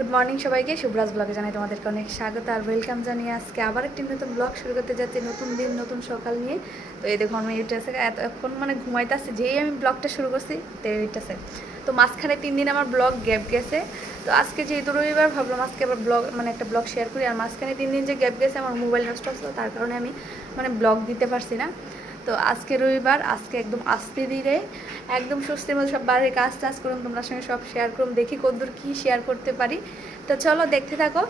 Good morning সবাইকে, শুভ্রাজ ব্লগে জানাই তোমাদেরকে অনেক স্বাগত আর ওয়েলকাম জানিয়ে আজকে আবার একটি নতুন ব্লগ শুরু করতে যাচ্ছি, নতুন দিন নতুন সকাল নিয়ে। তো এই দেখো আমি ইউটিউবে এখন ঘুমাইতে আসছে, যেই আমি ব্লগটা শুরু করছি তো ইউটিউবে তো মাঝখানে 3 দিন আমার ব্লগ গ্যাপ গেছে। তো আজকে যেহেতু রবিবার ভাবলাম আজকে আবার ব্লগ একটা ব্লগ শেয়ার করি। আর মাঝখানে 3 দিন যে গ্যাপ গেছে আমার মোবাইল নষ্ট হচ্ছিল, তার কারণে আমি ব্লগ দিতে পারছি না। তো আজকে রবিবার, আজকে একদম আস্তে ধীরে একদম স্বস্তির মধ্যে সব বাড়ির কাজ টাজ করুন, তোমার সঙ্গে সব শেয়ার করুন, দেখি কতদূর কী শেয়ার করতে পারি। তো চলো দেখতে থাকো।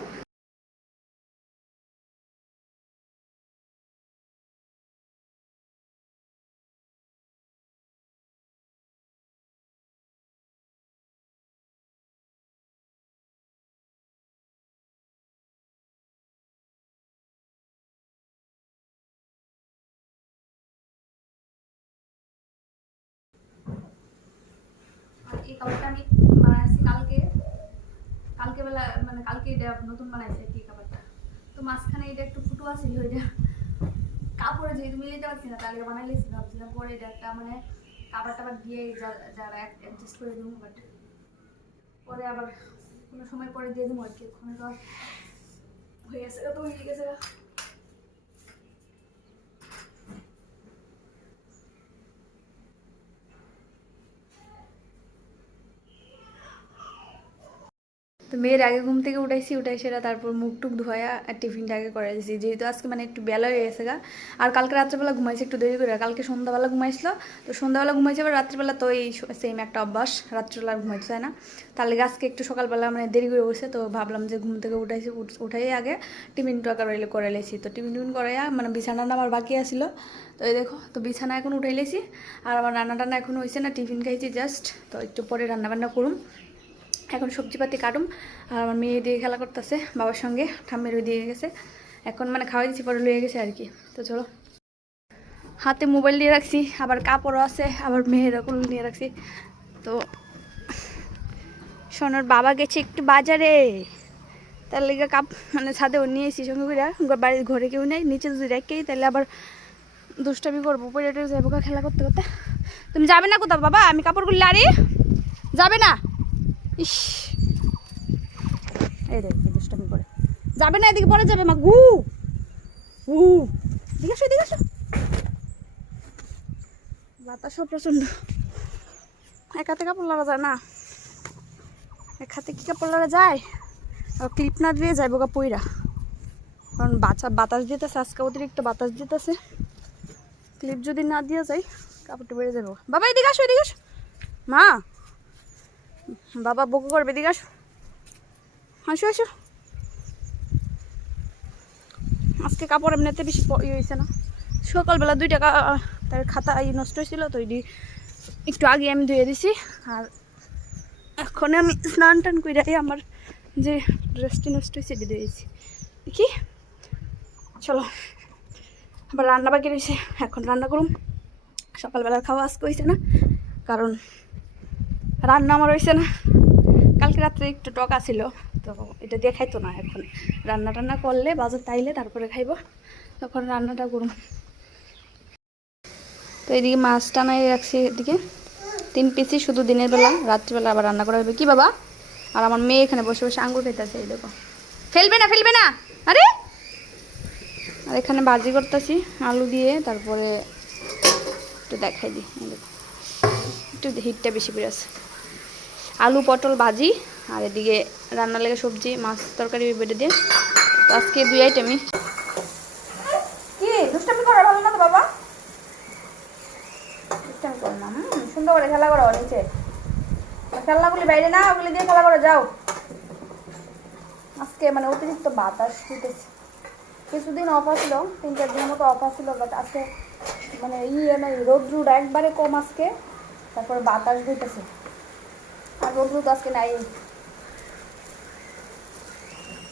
আর এই কাপড়টা আমি বানাইছি কালকে, কালকে বেলা কালকে এটা নতুন বানাইছি এই কাপড়টা। তো মাঝখানে এটা একটু ফুটো আছিল, ওইটা কাপড়ে যেহেতু মিলিয়ে পারছি না তাহলে বানাই লেছি, ভাবছিলাম পরে এটা একটা কাপড় টাবার দিয়ে যারা অ্যাডজাস্ট করে দেবো, বাট পরে আবার কোনো সময় পরে দিয়ে দেবো আর কি। ওখানে তো হয়ে গেছে, তো হয়ে গেছে। তো মেয়ের আগে ঘুম থেকে উঠাই সেটা, তারপর মুখ টুক ধোয়া আর টিফিনটা আগে করে দিয়েছি, যেহেতু আজকে একটু বেলা হয়ে গেছে গা। আর কালকে রাত্রেবেলা ঘুমাইছে একটু দেরি করে, কালকে সন্ধ্যাবেলা ঘুমাইছিল। তো সন্ধ্যাবেলা ঘুমাইছে, আবার রাত্রিবেলা তো এই সেম একটা অভ্যাস, রাত্রিবেলা ঘুমাইতে চায় না। তাহলে আজকে একটু সকালবেলা দেরি করে বসে, তো ভাবলাম যে ঘুম থেকে উঠাই আগে টিফিন টাকা করে লেছি। তো টিফিন করাইয়া বিছানা আমার বাকি আসিল। তো এই দেখো, তো বিছানা এখন উঠাই লেছি। আর আমার রান্না টান্না এখন হয়েছে না, টিফিন খাইছি জাস্ট। তো একটু পরে রান্নাবান্না করুম, এখন সবজিপাতি কাটুম। আর আমার মেয়ে দিয়ে খেলা করতেছে বাবার সঙ্গে, ঠাম্মের ওই দিয়ে গেছে এখন খাওয়াই দিচ্ছি, পরে লয়ে গেছে আর কি। তো চলো, হাতে মোবাইল দিয়ে রাখছি, আবার কাপড়ও আছে, আবার মেয়ের এখন নিয়ে রাখছি। তো সোনার বাবা গেছে একটু বাজারে, তার লেগে ছাদেও নিয়ে এসেছি সঙ্গে করে। বাড়ির ঘরে কেউ নেই, নিচে যদি রেখেই তাহলে আবার দুষ্টামি করবো, পরে যাবো খেলা করতে করতে। তুমি যাবে না কোথাও বাবা? আমি কাপড়গুলো লাড়ি, যাবে না? ইস, এই দেখ দুষ্টামি করে, যাবে না, এদিকে পরে যাবে মা। গু গু, এদিকে আসো, এদিকে আসো। বাতাসও প্রচন্ড, এক হাতে কাপড় লড়া যায় না, এক হাতে কি কাপড় লড়া যায়? ক্লিপ না দিয়ে যাইব গা পইরা, কারণ বাতাস দিতেছে, আজকে অতিরিক্ত বাতাস দিতেছে। ক্লিপ যদি না দিয়ে যাই কাপড়টা বেড়ে যাবো। বাবা এদিকে আসো, এদিকে আসো মা, বাবা বকু করবে, এদিকে আসো, আসো আসো। আজকে কাপড় এমনিতে বেশি ইয়ে হয়েছে না, সকালবেলা 2 টাকা তার খাতা নষ্ট হয়েছিল, তো এটি একটু আগে আমি ধুয়ে দিছি। আর এখন আমি স্নান টান করে আমার যে ড্রেসটি নষ্ট হয়েছে এটি ধুয়েছি। দেখি চলো, আবার রান্না বাকি রয়েছে, এখন রান্না করুম। সকালবেলার খাওয়া আজকে হয়েছে না, কারণ রান্না আমার হয়েছে না। কালকে রাত্রে একটু টক ছিল, তো এটা দিয়ে খাইতো না। এখন রান্না টান্না করলে বাজার তাইলে তারপরে খাইব, তখন রান্নাটা করুম। তো এদিকে মাছ টানাই রাখছি, এদিকে 3 পিসি শুধু দিনের বেলা, রাত্রিবেলা আবার রান্না করা হবে কি বাবা। আর আমার মেয়ে এখানে বসে বসে আঙ্গুর খাইতেছে, এই দেখো। ফেলবে না, ফেলবে না, আরে। আর এখানে ভাজি করতেছি আলু দিয়ে, তারপরে একটু দেখাই দিই, একটু হিটটা বেশি করে আছে। আলু পটল ভাজি, আর এদিকে রান্নার লেগে সবজি মাছ তরকারি বেটে দিয়ে। তো আজকে 2 আইটেমই। কি দুষ্টামি করা ভালো না তো বাবা, দুষ্টামি করো না, সুন্দর করে খেলা করো নিচে। খেলনাগুলি বাইরে না, ওগুলি দিয়ে খেলা করো যাও। আজকে অতিরিক্ত বাতাস দিতেছে, কিছুদিন অফ আসলো, 3-4 দিনের মতো অফ আসছিল, বাট আজকে রোদ একবারে কম আজকে, তারপরে বাতাস দিতেছে। আর রোদ আজকে নাই,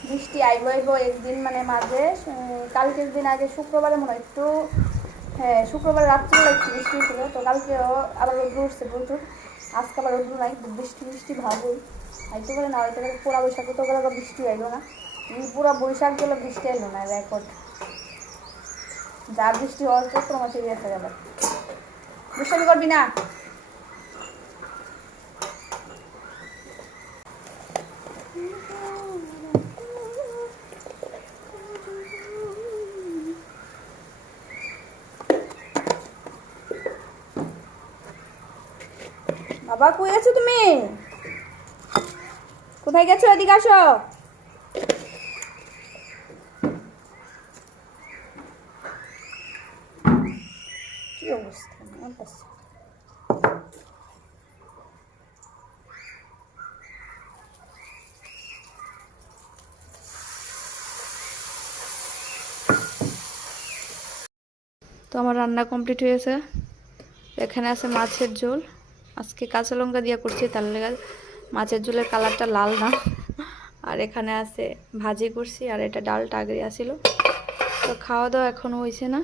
বৃষ্টি আইব একদিন মাঝে, কালকের দিন আগে শুক্রবারে মনে হয় একটু, হ্যাঁ শুক্রবার রাত্রিবেলা একটু বৃষ্টি ছিল। তো কালকেও আবার রোদ্র উঠছে প্রচুর, আজকে আবার রোদ্র নাই, বৃষ্টি ভাবই আইতে পারে না, হইতে পারে। পুরা বৈশাখে তো করে বৃষ্টি আইলো না, পুরা বৈশাখ গেলে বৃষ্টি আইলো না, রেকর্ড যা বৃষ্টি হওয়ার চৈত্র মাসে গিয়েছে গেল। দুষ্টামি করবি না। বাবা কই আছো তুমি? কোথায় গেছো? এদিকে আসো। কি অবস্থা আমার কাছে? তো আমার রান্না কমপ্লিট হয়েছে। এখানে আছে মাছের ঝোল, আজকে কাঁচা লঙ্কা দিয়ে করছি, তার লেগে মাছের ঝোলের কালারটা লাল না। আর এখানে আছে ভাজি করছি, আর এটা ডালটা আগে আসিল। তো খাওয়া দাওয়া এখনও হয়েছে না।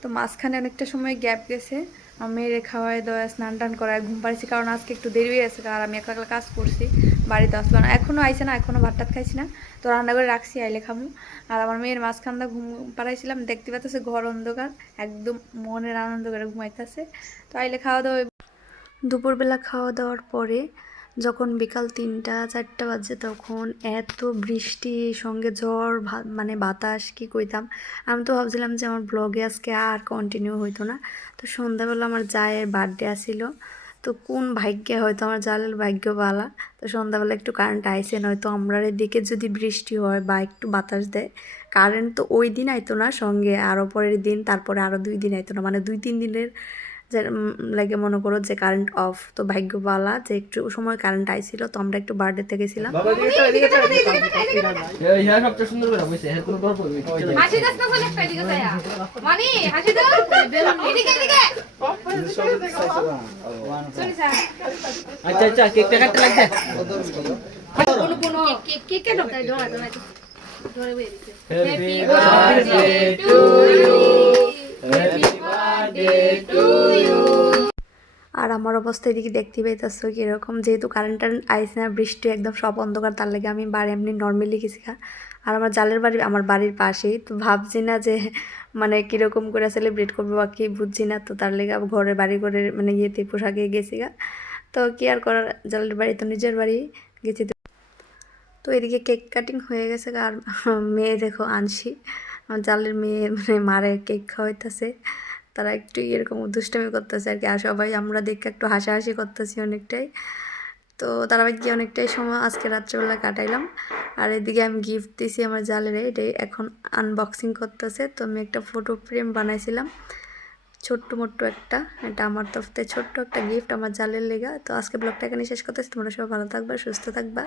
তো মাঝখানে অনেকটা সময় গ্যাপ গেছে, আমার মেয়েরে খাওয়াই দেওয়া, স্নান টান করায় ঘুম পাড়িয়েছি, কারণ আজকে একটু দেরি হয়ে গেছে, আর আমি একলা একলা কাজ করছি, বাড়িতে আসলো না, এখনও আইছে না, এখনও ভাত টাত খাইছি না। তো রান্না করে রাখছি, আইলে খামু। আর আমার মেয়ের মাঝখানটা ঘুম পাড়াইছিলাম, দেখতে পাচ্তেছে ঘর অন্ধকার, একদম মনের আনন্দ করে ঘুমাইতেছে। তো আইলে খাওয়া দাওয়া। দুপুরবেলা খাওয়া দাওয়ার পরে যখন বিকাল 3টা 4টা বাজে, তখন এত বৃষ্টি সঙ্গে ঝড় মানে বাতাস, কি কইতাম। আমি তো ভাবছিলাম যে আমার ব্লগে আজকে আর কন্টিনিউ হইতো না। তো সন্ধ্যাবেলা আমার জায়ের বার্থডে আসিল, তো কোন ভাগ্যে, হয়তো আমার জালের ভাগ্য বালা। তো সন্ধ্যাবেলা একটু কারেন্ট আইসে, নয়তো আমরা এদিকে যদি বৃষ্টি হয় বা একটু বাতাস দেয়, কারেন্ট তো ওই দিন আইতো না, সঙ্গে আরও পরের দিন, তারপরে আরও 2 দিন আইতো না, মানে 2-3 দিনের যে লাগে মনে করো যে কারেন্ট অফ। তো ভাগ্যবালা যে একটু সময় কারেন্ট আইছিল, তো আমরা একটু বার্থডেতে গেছিলাম। আচ্ছা আচ্ছা, কেকটা কাটতে লাগবে। Happy birthday to you, happy birthday to you. আর আমার অবস্থা এদিকে দেখতে পাইতেছো কীরকম, যেহেতু কারেন্ট টারেন্ট আইসে না, বৃষ্টি একদম সব অন্ধকার, তার লাগে আমি বাড়ি এমনি নর্মালি গেছি। আর আমার জালের বাড়ি আমার বাড়ির পাশেই, তো ভাবছি না যে মানে কীরকম করে সেলিব্রেট করবো বা কি বুঝছি না। তো তার লেগে ঘরে বাড়ি করে মানে ইয়েতে পোশাকে গেছি গা। তো কি আর করার, জালের বাড়ি তো নিজের বাড়ি গেছি। তো এদিকে কেক কাটিং হয়ে গেছে, আর মেয়ে দেখো আনছি, আমার জালের মেয়ে মানে মারে কেক খাওয়াইতেছে। তারা একটু এরকম দুষ্টামি করতেছে আর কি, আর সবাই আমরা দেখে একটু হাসাহাসি করতেছি অনেকটাই। তো তারাবাইকে অনেকটাই সময় আজকে রাত্রেবেলা কাটাইলাম। আর এদিকে আমি গিফট দিছি আমার জালের, এটাই এখন আনবক্সিং করতেছে। তো আমি একটা ফটো ফ্রেম বানাইছিলাম ছোট্ট মোট্ট একটা, এটা আমার তরফ থেকে ছোট্ট একটা গিফট আমার জালের লেগা। তো আজকে ব্লগটা এখানে শেষ করতেছি, তোমরা সবাই ভালো থাকবা, সুস্থ থাকবা।